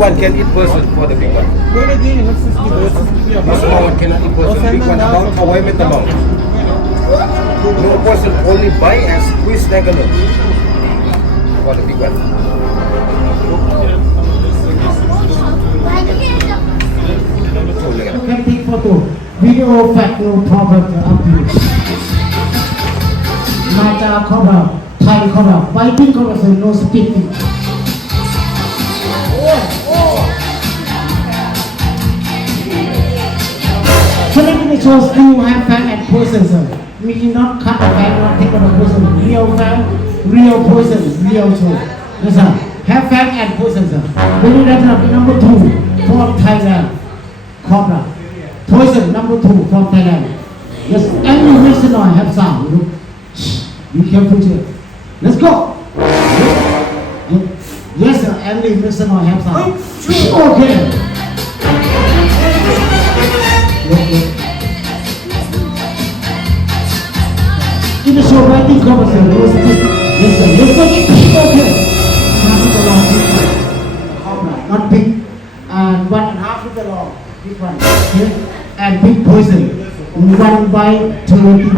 one can eat person for the big one. The small one cannot eat person. Big one about away with the mouth. No person only buy and squeeze like a look. For the big one. You can take photo. Video fact no problem up to you. มาจากเขาแบบไทยเขาแบบไฟติ้งเขาแบบ no speaking Selecting shows you have fan and poison, sir. We not cut the fan, not take the poison. Real fan, real poison, real show. Yes, sir. Have fan and poison, sir. Very definitely number 2 from Thailand. Cobra. Poison number 2 from Thailand. Yes, and you listen on have sound. Look. Be careful here. Let's go. Yes, sir. And listen on have sound. Okay. In the show, writing covers and goes deep. Yes, sir. Yes, sir. Okay. Half of the long, not big. And 1.5 of the long, big one. Okay. And big poison. 1 by 2 minutes.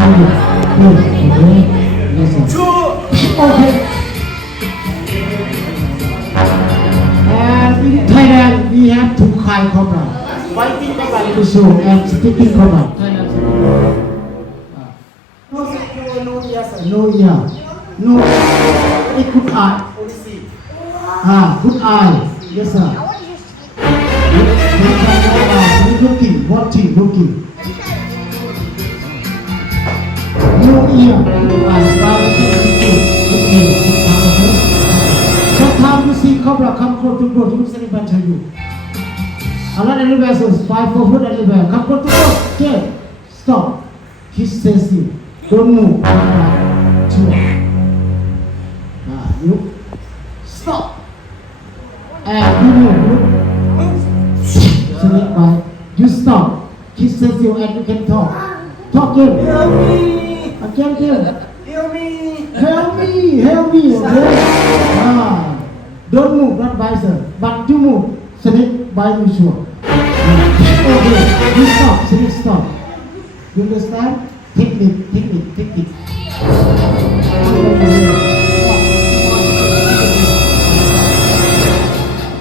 Okay. Yes, sir. Okay. And in Thailand, we have 2 kind of cobra. Fighting cobra in the show and speaking cobra. No secure, no yes, no yeah. No, a good eye. Good eye. Yes, sir. Looking, watching, looking. No ear, good eye. Looking. Sometimes you see cobra come close to close, you say it to you. A lot of anywhere says 5 4 foot anywhere. Come close to close. Okay. Stop. He says you. Don't move. You stop. And you move. Select by. You stop. He says you and you can talk. Talk him. Help me. Again him. Help me. Help me. Help me. Okay. Don't move, not by sir. But you move. Select by you sure. Okay. You stop. Select stop. You understand? Technique.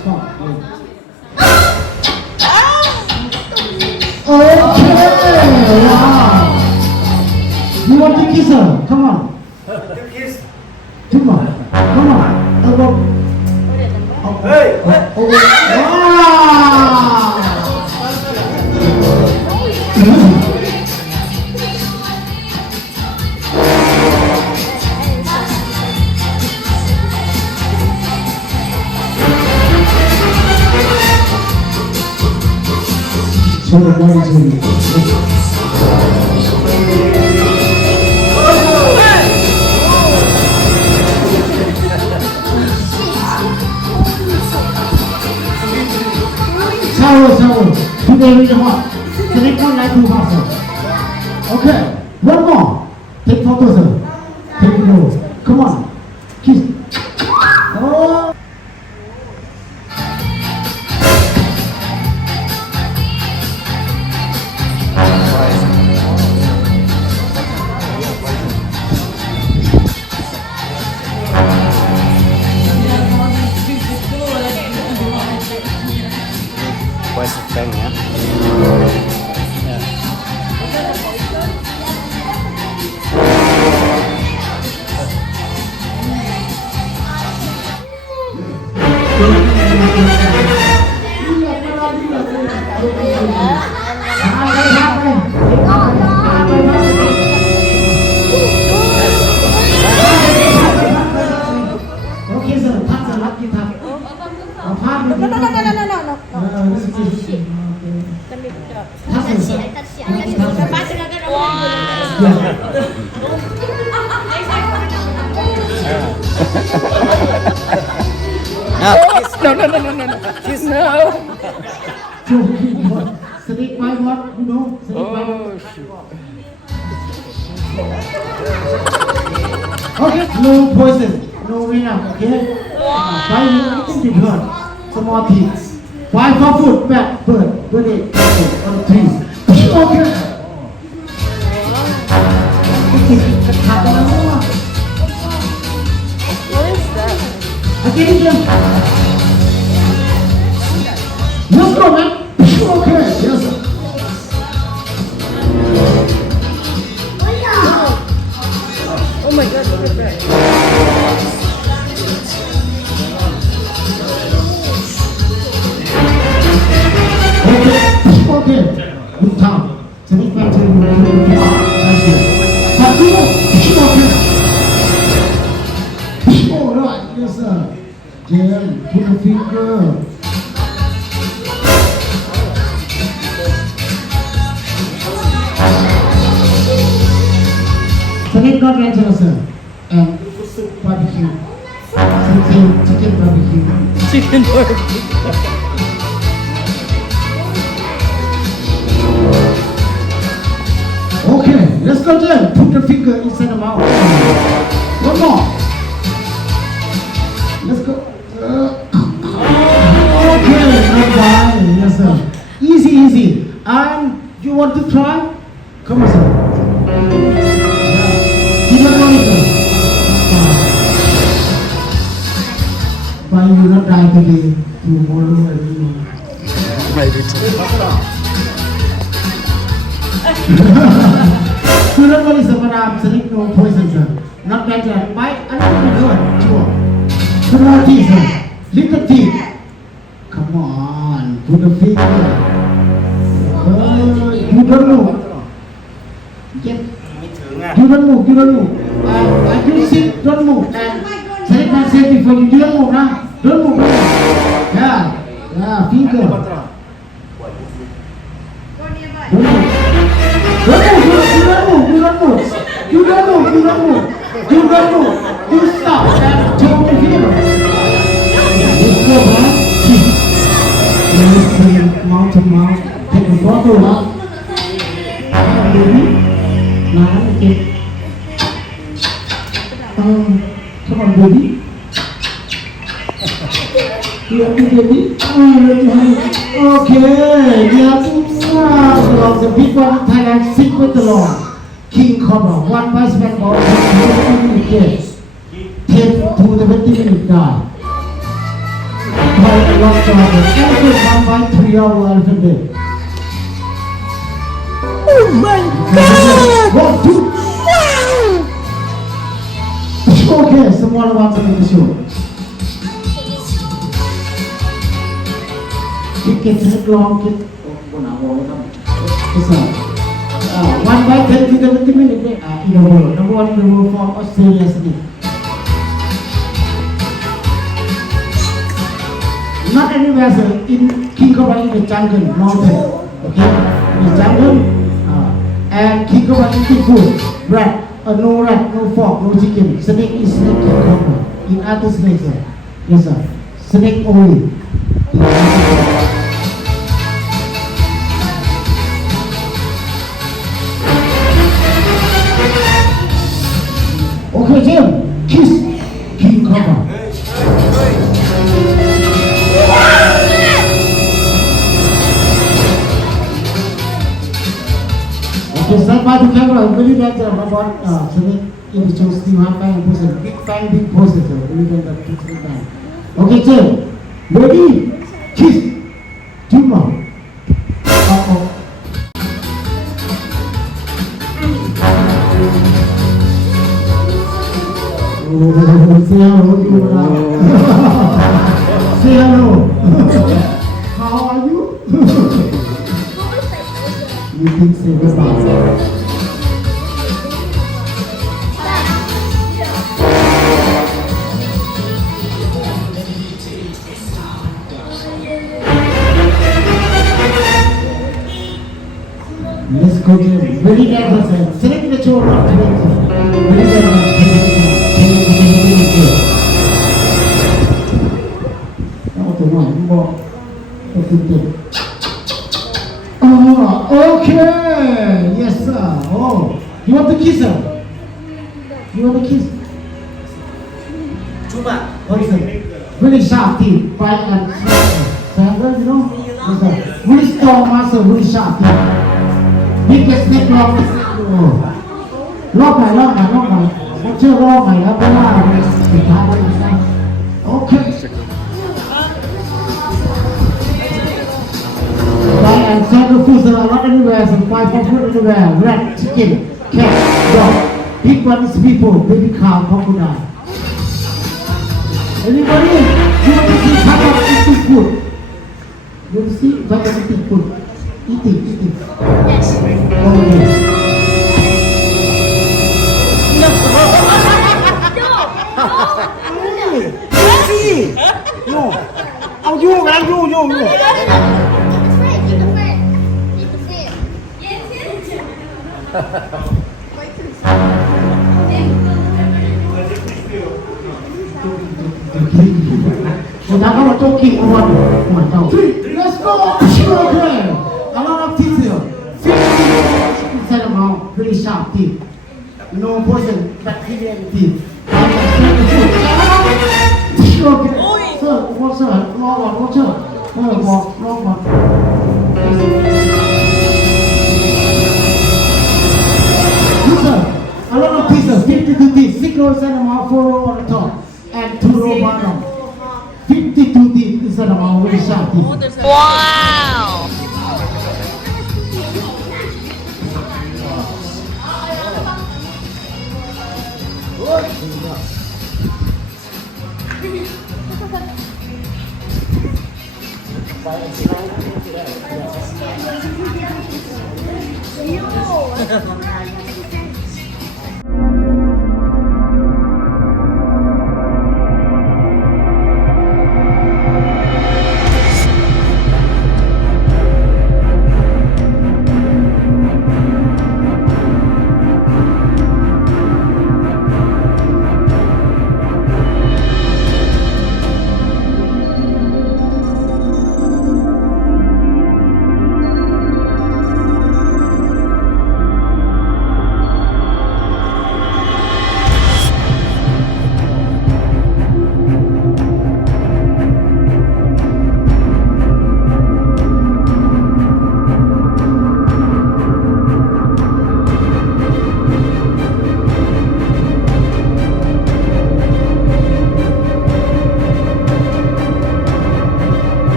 Stop. Okay. Wow. You want to kiss her? Come on. Kiss. Come on. Elbow. Hey. Wow. So the body is ready. Shower. Today we hot. Select one like 2 faster. Okay. One more. Take photos, sir. Take photos. Come on. Kiss. Oh. Quay sạch canh nhé. Okay, sir. Touch the lucky touch. Kiss. No. Kiss. No. Sleep by what? You know? Sleep by what? Okay, no poison, no venom, okay? Wow. By you, it can be hurt. small teeth. 5 for foot, back, bird, bird it, on the trees. Okay. What is that? Again. Let's go, man. Okay, yes, sir. Oh my god, look at that. Okay. Good time. Select back to the Thank you. But you know, okay. All right, yes, sir. Then put a finger. Select not enter, sir. And barbecue. Chicken barbecue. Chicken barbecue. Okay, let's go there. Put the finger inside the mouth. One more. Let's go. Okay, not bad. Yes, sir. Easy. And you want to try? Come on, sir. You don't want it, sir. But you will not die today. Tomorrow, Maybe Surat is a madam, select no poison, sir. Not better. By another good, sure. Small teeth, sir. Little teeth. Come on, put the finger. You don't move. Yes. You don't move. You sit, don't move. And select my safety for you. You don't move now. Don't move. Yeah, finger. Don't move. You don't move. You stop and turn the finger. Let's go, man. Mouth to mouth. Take the bottle up. Baby. Now, okay. Come on, baby. You happy, baby? Okay. The big one in Thailand, sit with the Lord. King Cobra, 1 by span ball, 20 minutes. 10 to the 20 minutes die. By a long time, elephant 1 by 3 hour elephant day. Oh my god! 1, 2. Okay, someone wants to make the show. It gets long, get 1 hour. Yes, sir. 1 by 10 to the 20 minutes in the world. Number 1 in the world from Australia, Sydney. Not anywhere, sir. In King Cobra in the jungle, mountain. Okay? In the jungle. And King Cobra eating food. Rat. No rat, no frog, no chicken. Snake is snake King Cobra. In other snakes, sir. Yes, sir. Snake only. Okay, Jim, kiss King Cobra. Okay, stand by the camera. Really that about Snake in the show, Steve Fang poses, big poses, really that big fang. Okay, Jim, ready? Kiss. 2 more. Say hello to you now. Say hello. How are you? You think say goodbye. Let's go to very nervous. Select the children. Very nervous. Okay. Yes, sir. Oh, you want to kiss her? You want to kiss? What is it? very sharp teeth, fight and stronger, you know. Yes, sir. Very strong muscle, very sharp teeth. Biggest neck, longest neck. รอบใหม่ผมเชื่อรอบใหม่แล้วเพราะว่าสุดท้ายแล้วนะโอเค Buy and sell the food are not anywhere, so buy for food anywhere. Rat, chicken, cat, dog. Big one is people, baby cow, crocodile. Anybody? You want to see how much eating food? You want to see how much eating food? Eating. Yes. Oh yes. No. เอายู่แรงยู่ Eat the fish. Eat the fish. Eat the fish. Yes. So now I'm talking about one, two, three. Let's go. Okay. A lot of teeth here. 50 inside amount, very sharp teeth. No poison, bacteria teeth. Okay. Sir, what's up? Long one. Listen, a lot of pieces, 52 teeth, 6 rows and amount, 4 rows on the top, and 2 rows bottom. 52 teeth is an amount, very sharp teeth. Wow!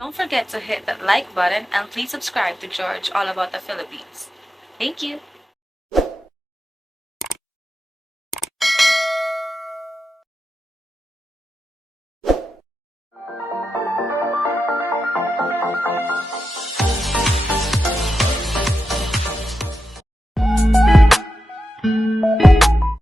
Don't forget to hit that like button and please subscribe to George All About the Philippines. Thank you.